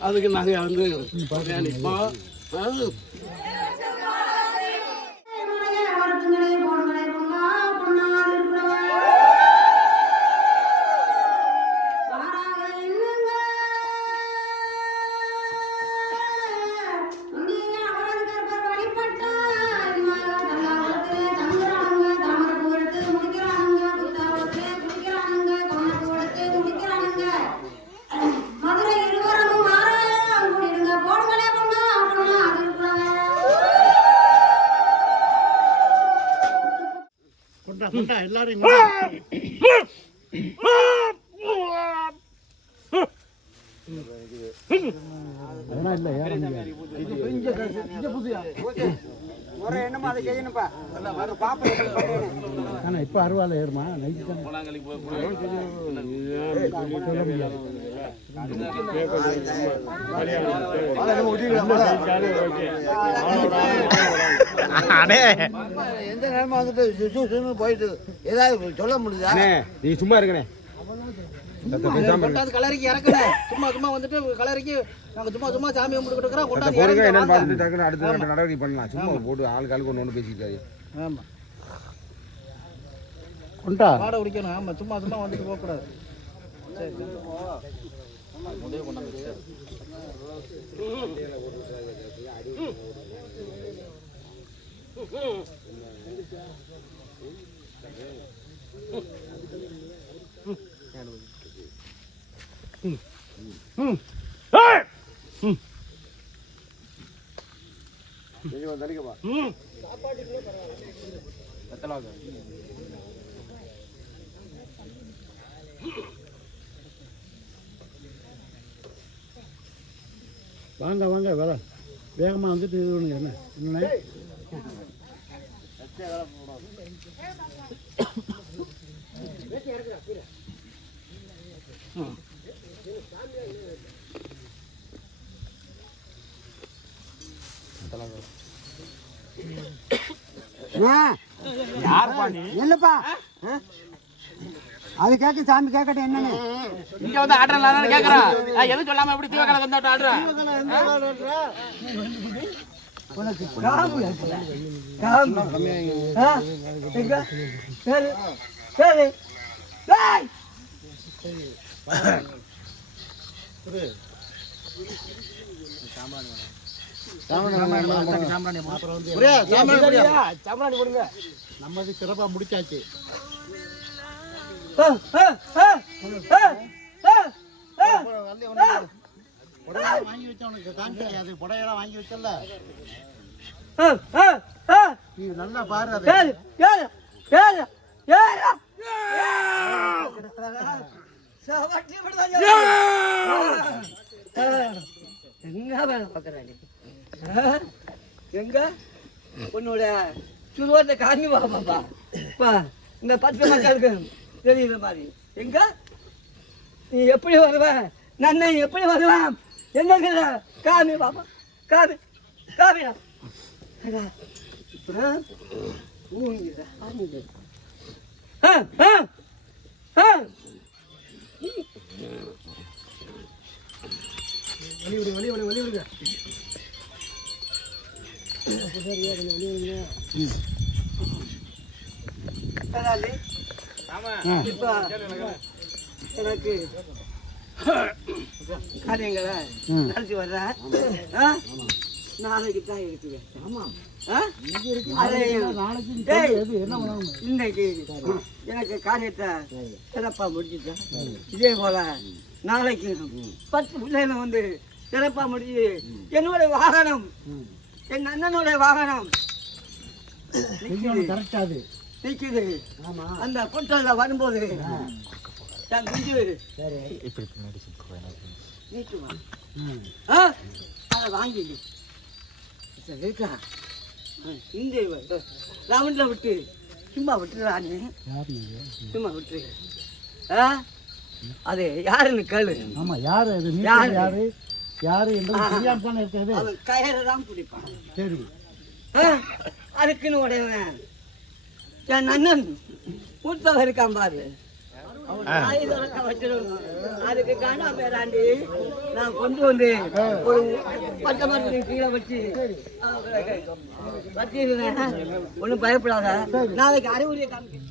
அதுக்கு நாங்கள் வந்து எல்லாரும் இப்ப அருவால ஏறுமா நைட்டு சொல்ல முடியாது எந்த நேரமா வந்துட்டு போயிட்டு ஏதாவது சொல்ல முடியுதா? நீ சும்மா இருக்கனே கலரிக்கு இறக்குனேன் சும்மா சும்மா வந்துட்டு கலரிக்கு நாங்க சும்மா சும்மா சாமி கும்பிட்டு இருக்கிறோம். கொண்டாந்து அடுத்த நடவடிக்கை பண்ணலாம். சும்மா போட்டு ஆளுக்கு ஆளுக்கு ஒன்று ஒன்று பேசிக்கிட்டாரு. ஆமா. கொண்டா. வாடை குடிக்கணும் ஆமா சும்மா சும்மா வந்துட்டு போக கூடாது சரி சரி. வாங்க வாங்க வேலை வேகமா வந்துட்டு இது பண்ணுங்க என்ன? என்ன? என்னப்பா? அது கேட்க சாமி கேட்கட்டும் என்னன்னு. இங்க வந்து ஆடுறேன் கேட்குறேன் எதுவும் சொல்லாம எப்படி தீவக்கால வந்து ஆடுறேன் உனக்கு காம்பு இருக்குல்ல? காம்பு ஆ? சரி சரி டேய்! புரியா? சாம்பிராணி புரியா? நம்மது சிறப்பா முடிச்சாச்சு ஆ, ஆ, ஆ, ஆ, ஆ, ஆ. புடவை வாங்கி வச்ச உனக்கு காமிக்கலையா அது புடையெல்லாம் வாங்கி வச்சல ஆ, ஆ, ஆ. நீ நல்லா பாரு அதை. என்ன வேலை பார்க்கற நீ? ஆ? எங்க? உன்னோட சுருவத்தை காமி பாப்பா. பா இந்த பத்து மக்களுக்கு தெரியுற மாதிரி. எங்க? நீ எப்படி வருவ? நன்னை எப்படி வருவான்? என்ன காமி பாப்பா. காமி. காமிடா எனக்கு காரியங்களை நடத்தி வர்றேன் ஆ? நாளைக்கு தான் இருக்குது ஆமா. இன்னைக்கு எனக்கு காரியத்தை சிறப்பா முடிச்சுட்டேன் இதே போல நாளைக்கு பத்து பிள்ளைங்க வந்து சிறப்பா முடிஞ்சு என்னோட வாகனம் என் அண்ணனுடைய வாகனம் கரெக்டா அது நிக்குது. அந்த பொட்டல்ல வரும்போது என் குஞ்சு ஆ அதை வாங்கி இருக்கா இந்த ரவுண்டில் விட்டு சும்மா விட்டுறான்னு சும்மா விட்டுரு ஆ அது யாருன்னு கேளு ஆமா யாரு அது நீ யாரு? யாரு யாரு என்று தெரியாம தானே இருக்கிறது அவன் கயிறை தான் பிடிப்பான் சரி ஆ, அதுக்குன்னு உடையவன் என் அண்ணன் மூத்தவன் இருக்கான் பாரு வாய் திறக்க வச்சிடணும். அதுக்கு காணா பேராண்டி நான் கொண்டு வந்து ஒரு பச்சை மரத்து கீழே வச்சு வச்சிருந்தேன் ஒன்றும் பயப்படாத நாளைக்கு அறிவுரிய காமிக்கிறேன்